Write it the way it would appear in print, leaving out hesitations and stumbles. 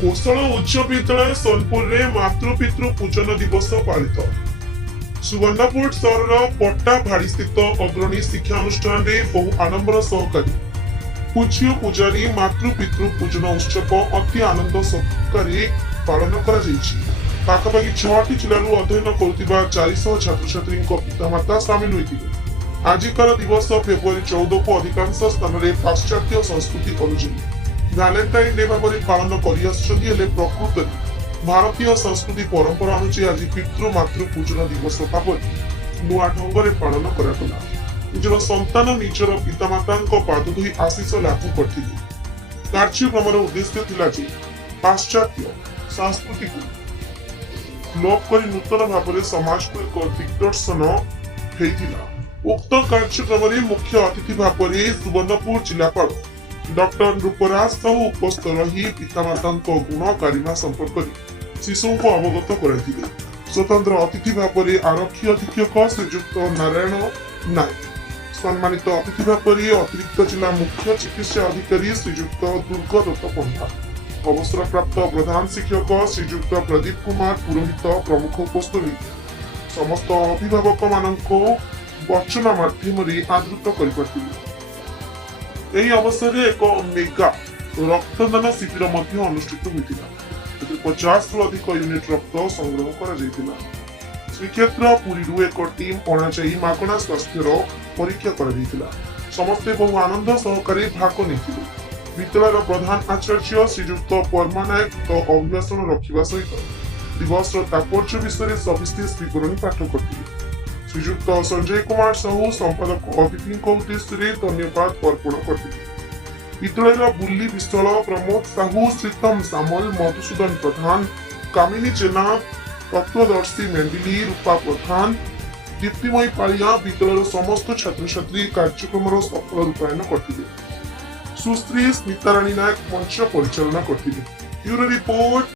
कोसଳ उच्च विद्यालय सोनपुर रे मातृपितृ पूजन दिवस पालित। सुवर्णपुर सहर पट्टा भाड़ी स्थित अग्रणी शिक्षा अनुष्ठान रे बहु आडंबर सहकारी पूज्य पूजारी मातृपितृ पूजन उत्सव अति आनंद सहकारे पालन करा जायछि। पाखापाखि 6टी जिल्लारू अध्ययन करुथिबा 400 छात्र छात्री पितामाता सामिल होइथिले। आजिकार दिवस फेब्रुआरी 14 को अधिकांश स्थान रे पाश्चात्य संस्कृति अनुसार भैलेंटाइन डे भाव पालन कर प्रकृत भारतीय संस्कृति परंपरा अनुसार आज पितृ मातृ पूजन दिवस भाव नुआ ढंग से पालन करागला। निजर संतान निजर पितामाता पाद धोई आशीष लाभ करते। कार्यक्रम उद्देश्य थिला जे पाश्चात्य संस्कृति को लोप कर नूतन भाव में समाज को एक दिग्दर्शन होता। उक्त कार्यक्रम में मुख्य अतिथि भाव में सुवर्णपुर जिलापाल डॉक्टर रूपराज साहू उपस्थित रही पितामाता गुण गारिमा संपर्क शिशु को अवगत कराइथिले। स्वतंत्र अतिथि भाव में आरक्षी अधीक्षक श्रीजुक्त नारायण नायक, सम्मानित अतिथि भाव में अतिरिक्त जिला मुख्य चिकित्सा अधिकारी श्रीजुक्त दुर्गदत्त पंडा, अवसर प्राप्त प्रधान शिक्षक श्रीजुक्त प्रदीप कुमार पुरोहित प्रमुख उपस्थित रही समस्त अभिभावक मानक वचन माध्यम आदृत कर ଏହି ଅବସରରେ ଏକ ମେଗା ରକ୍ତଦାନ ଶିବିର ମଧ୍ୟ ଅନୁଷ୍ଠିତ ହୋଇଥିଲା। ଏଥିରେ 50ରୁ ଅଧିକ ୟୁନିଟ୍ ରକ୍ତ ସଂଗ୍ରହ କରାଯାଇଥିଲା। ଶ୍ରୀକ୍ଷେତ୍ର ପୁରୀରୁ ଏକ ଟିମ୍ ଅଣାଯାଇ ମାଗଣା ସ୍ୱାସ୍ଥ୍ୟର ପରୀକ୍ଷା କରାଯାଇଥିଲା। ସମସ୍ତେ ବହୁ ଆନନ୍ଦ ସହକାରେ ଭାଗ ନେଇଥିଲେ। ବିଦ୍ୟାଳୟର ପ୍ରଧାନ ଆଚାର୍ଯ୍ୟ ଶ୍ରୀଯୁକ୍ତ ପରମା ନାୟକ ଅଭିଭାଷଣ ରଖିବା ସହିତ ଦିବସର ତାତ୍ପର୍ଯ୍ୟ ବିଷୟରେ ସବିଶେଷ ବିବରଣୀ ପାଠ କରିଥିଲେ। श्रीजुक्त संजय कुमार साहू संपादक अतिथि उद्देश्य धन्यवाद अर्पण करते। विद्यालय बुल्ली विश्वाल, प्रमोद साहू, श्रीतम सामल, मधुसूदन प्रधान, कामिनी जेना, तत्वदर्शी मेंडिली, रूपा प्रधान, दीप्तिमयी पालिया विद्यालय समस्त छात्र छात्री कार्यक्रम सफल रूपायन करते। सुश्री स्मिताराणी नायक मंच परिचालना करते। Bureau report.